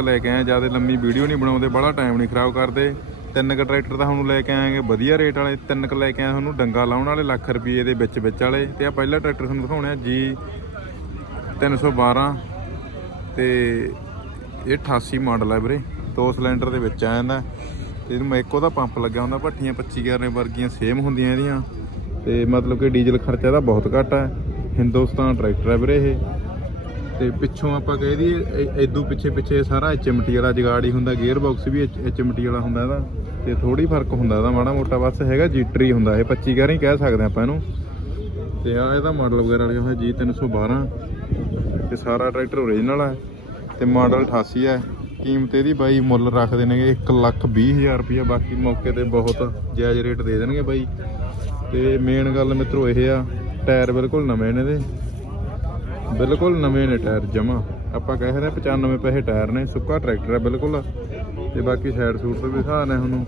ਲੈ ਕੇ ਆਏ ਜ਼ਿਆਦਾ ਲੰਮੀ ਵੀਡੀਓ ਨਹੀਂ ਬਣਾਉਂਦੇ, ਬੜਾ ਟਾਈਮ ਨਹੀਂ ਖਰਾਬ ਕਰਦੇ। ਤਿੰਨ ਕ ਟਰੈਕਟਰ ਤਾਂ ਤੁਹਾਨੂੰ ਲੈ ਕੇ ਆਏਗੇ, ਵਧੀਆ ਰੇਟ ਵਾਲੇ। ਤਿੰਨ ਕ ਲੈ ਕੇ ਆਏ ਤੁਹਾਨੂੰ ਡੰਗਾ ਲਾਉਣ ਵਾਲੇ, ਲੱਖ ਰੁਪਏ ਦੇ ਵਿੱਚ ਵਿੱਚ ਵਾਲੇ। ਤੇ ਆ ਪਹਿਲਾ ਟਰੈਕਟਰ ਤੁਹਾਨੂੰ ਦਿਖਾਉਣਾ ਜੀ 312 ਤੇ ਇਹ 88 ਮਾਡਲ ਹੈ ਵੀਰੇ, ਦੋ ਸਿਲੰਡਰ ਦੇ ਵਿੱਚ ਆ ਜਾਂਦਾ। ਤੇ ਇਹਨੂੰ ਇੱਕੋ ਦਾ ਪੰਪ ਲੱਗਿਆ ਹੁੰਦਾ, ਭੱਠੀਆਂ 25 ਗਿਆਰੇ ਵਰਗੀਆਂ ਸੇਮ ਹੁੰਦੀਆਂ ਇਹਦੀਆਂ। ਤੇ ਮਤਲਬ ਕਿ ਡੀਜ਼ਲ ਖਰਚਾ ਇਹਦਾ ਬਹੁਤ ਘੱਟ ਹੈ ਹਿੰਦੁਸਤਾਨ ਟਰੈਕਟਰ ਹੈ ਵੀਰੇ ਇਹ। ਤੇ ਪਿੱਛੋਂ ਆਪਾਂ ਕਹਿ ਦਈਏ ਇਦੋਂ ਪਿੱਛੇ ਪਿੱਛੇ ਸਾਰਾ ਐਚਐਮਟੀ ਵਾਲਾ ਜਗਾੜ ਹੀ ਹੁੰਦਾ ਗੇਅਰ ਬਾਕਸ ਵੀ ਐਚਐਮਟੀ ਵਾਲਾ ਹੁੰਦਾ ਇਹਦਾ, ਤੇ ਥੋੜੀ ਫ਼ਰਕ ਹੁੰਦਾ ਇਹਦਾ, ਮਾੜਾ ਮੋਟਾ ਬਸ ਹੈਗਾ ਜੀਟਰੀ ਹੁੰਦਾ ਇਹ 25 ਗਿਆਰਾਂ ਕਹਿ ਸਕਦੇ ਆਪਾਂ ਇਹਨੂੰ। ਤੇ ਆ ਇਹਦਾ ਮਾਡਲ ਵਗੈਰਾ ਲਿਖਿਆ ਹੋਇਆ ਜੀ 312 ਤੇ ਸਾਰਾ ਟਰੈਕਟਰ ਓਰੀਜਨਲ ਹੈ, ਤੇ ਮਾਡਲ 88 ਹੈ। ਕੀਮਤ ਇਹਦੀ ਬਾਈ ਮੁੱਲ ਰੱਖਦੇ ਨੇਗੇ 1 ਲੱਖ 20 ਹਜ਼ਾਰ ਰੁਪਇਆ ਬਾਕੀ ਮੌਕੇ ਤੇ ਬਹੁਤ ਜਾਇਜ਼ ਰੇਟ ਦੇ ਦੇਣਗੇ ਬਾਈ। ਤੇ ਮੇਨ ਗੱਲ ਮਿੱਤਰੋ ਇਹ ਆ, ਟਾਇਰ ਬਿਲਕੁਲ ਨਵੇਂ ਨੇ ਇਹਦੇ। ਬਿਲਕੁਲ ਨਵੇਂ ਨੇ ਟਾਇਰ ਜਮਾ ਆਪਾਂ ਕਹਿ ਸਕਦੇ ਹਾਂ 95 ਪੈਸੇ ਟਾਇਰ ਨੇ, ਸੁੱਕਾ ਟਰੈਕਟਰ ਹੈ ਬਿਲਕੁਲ। ਤੇ ਬਾਕੀ ਸਾਈਡ ਸੂਟ ਤੋਂ ਵੀ ਦਿਖਾ ਨੇ ਤੁਹਾਨੂੰ।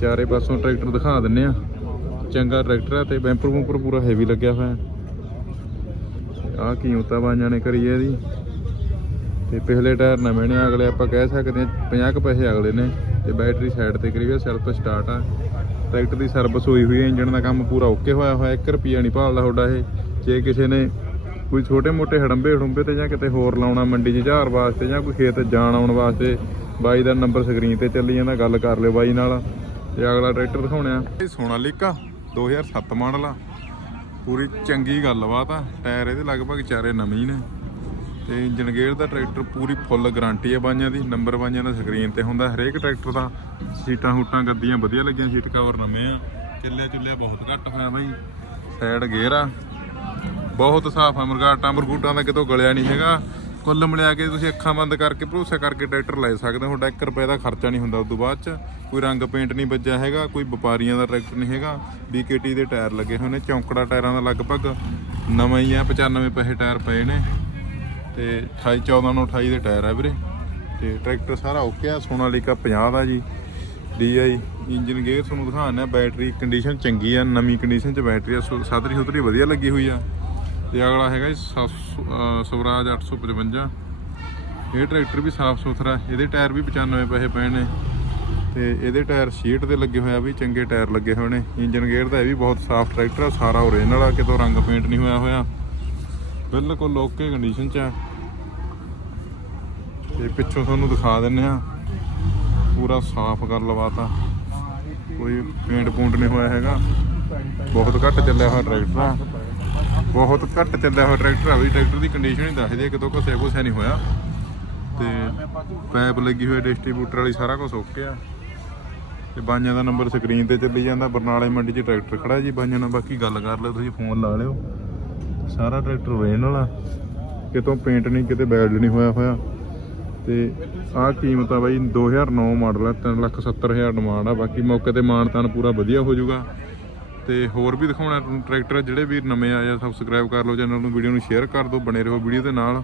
ਚਾਰੇ ਪਾਸੋਂ ਟਰੈਕਟਰ ਦਿਖਾ ਦਿੰਨੇ ਆ ਚੰਗਾ ਟਰੈਕਟਰ ਹੈ ਤੇ ਬੈਂਪਰ ਬੂੰਪਰ ਪੂਰਾ ਹੈਵੀ ਲੱਗਿਆ ਹੋਇਆ ਆ ਕੀਮਤਾਂ ਬਾਈਆਂ ਨੇ ਕਰੀ ਹੈ ਇਹਦੀ। ਤੇ ਪਿਛਲੇ ਟਾਇਰ ਨਵੇਂ ਨੇ, ਅਗਲੇ ਆਪਾਂ ਕਹਿ ਸਕਦੇ ਹਾਂ 50 ਕੁ ਪੈਸੇ ਅਗਲੇ ਨੇ। ਤੇ ਬੈਟਰੀ ਸਾਈਡ ਤੇ ਕਰੀ ਹੋਈ ਸੈਲਫ ਸਟਾਰਟ ਆ। ਟਰੈਕਟਰ ਦੀ ਸਰਵਿਸ ਹੋਈ ਹੋਈ ਹੈ ਇੰਜਨ ਦਾ ਕੰਮ ਪੂਰਾ ਓਕੇ ਹੋਇਆ ਹੋਇਆ 1 ਰੁਪਿਆ ਨਹੀਂ ਭਾਲਦਾ ਤੁਹਾਡਾ ਇਹ। ਜੇ ਕਿਸੇ ਨੇ ਕੋਈ ਛੋਟੇ ਮੋਟੇ ਹੜੰਬੇ ਹੜੰਬੇ ਤੇ ਜਾਂ ਕਿਤੇ ਹੋਰ ਲਾਉਣਾ ਮੰਡੀ 'ਚ ਝਾਰ ਵਾਸਤੇ ਜਾਂ ਕੋਈ ਖੇਤ ਜਾਣ ਆਉਣ ਵਾਸਤੇ, ਬਾਈ ਦਾ ਨੰਬਰ ਸਕਰੀਨ ਤੇ ਚੱਲੀ ਜਾਂਦਾ, ਗੱਲ ਕਰ ਲਿਓ ਬਾਈ ਨਾਲ। ਤੇ ਅਗਲਾ ਟਰੈਕਟਰ ਦਿਖਾਉਣਾ ਇਹ ਸੋਨਾਲੀਕਾ 2007 ਮਾਡਲ ਆ। ਪੂਰੀ ਚੰਗੀ ਗੱਲਬਾਤ ਆ। ਟਾਇਰ ਇਹਦੇ ਲਗਭਗ ਚਾਰੇ ਨਵੇਂ ਨੇ। ਤੇ ਇੰਜਨ ਦਾ ਟਰੈਕਟਰ ਪੂਰੀ ਫੁੱਲ ਗਾਰੰਟੀ ਹੈ ਬਾਈਆਂ ਦੀ। ਨੰਬਰ ਬਾਈਆਂ ਦਾ ਸਕਰੀਨ ਤੇ ਹੁੰਦਾ। ਹਰੇਕ ਟਰੈਕਟਰ ਦਾ ਸੀਟਾਂ ਹੂਟਾਂ ਗੱਦੀਆਂ ਵਧੀਆ ਲੱਗੀਆਂ, ਸੀਟ ਕਵਰ ਨਵੇਂ ਆ। ਚੱਲਿਆ ਚੁੱਲਿਆ ਬਹੁਤ ਘੱਟ ਹੋਇਆ ਬਾਈ। ਸਾਈਡ ਗੇਅਰ ਆ। ਬਹੁਤ ਸਾਫ਼ ਆ ਮਰਗਾਟਾਂ ਮਰਗੂਟਾਂ ਦਾ ਕਿਤੋਂ ਗਲਿਆ ਨਹੀਂ ਹੈਗਾ। ਕੁੱਲ ਮਿਲਿਆ ਕੇ ਤੁਸੀਂ ਅੱਖਾਂ ਬੰਦ ਕਰਕੇ ਭਰੋਸਾ ਕਰਕੇ ਟਰੈਕਟਰ ਲੈ ਸਕਦੇ ਹੋ। ਤੁਹਾਡਾ 1 ਰੁਪਏ ਦਾ ਖਰਚਾ ਨਹੀਂ ਹੁੰਦਾ ਉਸ ਤੋਂ ਬਾਅਦ ਚ। ਕੋਈ ਰੰਗ ਪੇਂਟ ਨਹੀਂ ਵੱਜਿਆ ਹੈਗਾ, ਕੋਈ ਵਪਾਰੀਆਂ ਦਾ ਟਰੈਕਟਰ ਨਹੀਂ ਹੈਗਾ। BKT ਦੇ ਟਾਇਰ ਲੱਗੇ ਹੋਏ ਨੇ, ਚੌਂਕੜਾ ਟਾਇਰਾਂ ਦਾ ਲਗਭਗ ਨਵਾਂ ਹੀ ਆ 95 ਪੈਸੇ ਟਾਇਰ ਪਏ ਨੇ। ਤੇ 28 14 ਨੂੰ 28 ਦੇ ਟਾਇਰ ਆ ਵੀਰੇ। ਤੇ ਟਰੈਕਟਰ ਸਾਰਾ ਓਕੇ ਆ ਸੋਨਾਲੀਕਾ 50 ਦਾ ਜੀ। DI ਇੰਜਨ ਗੇਅਰ ਤੁਹਾਨੂੰ ਦਿਖਾਉਂਦਾ ਬੈਟਰੀ ਕੰਡੀਸ਼ਨ ਚੰਗੀ ਆ, ਨਵੀਂ ਕੰਡੀਸ਼ਨ ਚ ਬੈਟਰੀ ਆ, ਸੋ- ਸਾਦਰੀ ਸੁਥਰੀ ਵਧੀਆ ਲੱਗੀ ਹੋਈ ਆ। ਤੇ ਅਗਲਾ ਹੈਗਾ ਜੀ ਸਵ- ਅਹ, ਸਵਰਾਜ 855 ਇਹ ਟਰੈਕਟਰ ਵੀ ਸਾਫ਼ ਸੁਥਰਾ, ਇਹਦੇ ਟਾਇਰ ਵੀ 95 ਪੈਸੇ ਪਏ ਨੇ। ਤੇ ਇਹਦੇ ਟਾਇਰ ਸ਼ੀਟ 'ਤੇ ਲੱਗੇ ਹੋਇਆ ਵੀ, ਚੰਗੇ ਟਾਇਰ ਲੱਗੇ ਹੋਏ ਨੇ। ਇੰਜਨ ਗੇਅਰ ਦਾ ਇਹ ਵੀ ਬਹੁਤ ਸਾਫ਼ ਟਰੈਕਟਰ ਆ, ਸਾਰਾ ਓਰੀਜਨਲ ਆ, ਕਿਤੋਂ ਰੰਗ ਪੇਂਟ ਨਹੀਂ ਹੋਇਆ ਹੋਇਆ। ਬਿਲਕੁਲ ਓਕੇ ਕੰਡੀਸ਼ਨ ਚ ਆ। ਤੇ ਪਿੱਛੋਂ ਤੁਹਾਨੂੰ ਦਿਖਾ ਦਿੰਨੇ ਆ। ਪੂਰਾ ਸਾਫ਼ ਕਰ ਲਵਾਤਾ। ਕੋਈ ਪੇਂਟ ਪੂੰਟ ਨਹੀਂ ਹੋਇਆ ਹੈਗਾ। ਬਹੁਤ ਘੱਟ ਚੱਲਿਆ ਹੋਇਆ ਟਰੈਕਟਰ ਆ। ਬਹੁਤ ਘੱਟ ਚੱਲਿਆ ਹੋਇਆ ਟਰੈਕਟਰ ਆ ਵੀ ਟਰੈਕਟਰ ਦੀ ਕੰਡੀਸ਼ਨ ਹੀ ਦੱਸਦੀ ਹੈ ਕਿਤੋਂ ਘਸਿਆ ਘੁਸਿਆ ਨਹੀਂ ਹੋਇਆ। ਤੇ ਪੈਪ ਲੱਗੀ ਹੋਈ ਡਿਸਟ੍ਰੀਬਿਊਟਰ ਵਾਲੀ, ਸਾਰਾ ਕੁਝ ਓਕੇ ਆ। ਤੇ ਬਾਈਆਂ ਦਾ ਨੰਬਰ ਸਕਰੀਨ ਤੇ ਚੱਲੀ ਜਾਂਦਾ, ਬਰਨਾਲੇ ਮੰਡੀ 'ਚ ਟਰੈਕਟਰ ਖੜਾ ਜੀ, ਬਾਈਆਂ ਨਾਲ ਬਾਕੀ ਗੱਲ ਕਰ ਲਿਓ, ਤੁਸੀਂ ਫੋਨ ਲਾ ਲਿਓ। ਸਾਰਾ ਟਰੈਕਟਰ ਓਰੀਜਨਲ ਵਾਲਾ। ਕਿਤੋਂ ਪੇਂਟ ਨਹੀਂ, ਕਿਤੇ ਬੈਲਡ ਨਹੀਂ ਹੋਇਆ ਹੋਇਆ। ਤੇ ਆਹ ਕੀਮਤ ਆ ਬਾਈ 2009 ਮਾਡਲ ਆ 370000 ਡਿਮਾਂਡ ਆ। ਬਾਕੀ ਮੌਕੇ ਤੇ ਮਾਨਤਾਨ ਪੂਰਾ ਵਧੀਆ ਹੋ ਜਾਊਗਾ। ਤੇ ਹੋਰ ਵੀ ਦਿਖਾਉਣਾ ਤੁਹਾਨੂੰ ਟਰੈਕਟਰ ਜਿਹੜੇ ਵੀ ਨਵੇਂ ਆਏ ਆ, ਸਬਸਕ੍ਰਾਈਬ ਕਰ ਲਓ, ਚੈਨਲ ਨੂੰ, ਵੀਡੀਓ ਨੂੰ ਸ਼ੇਅਰ ਕਰ ਦਿਓ, ਬਣੇ ਰਹੋ ਵੀਡੀਓ ਦੇ ਨਾਲ।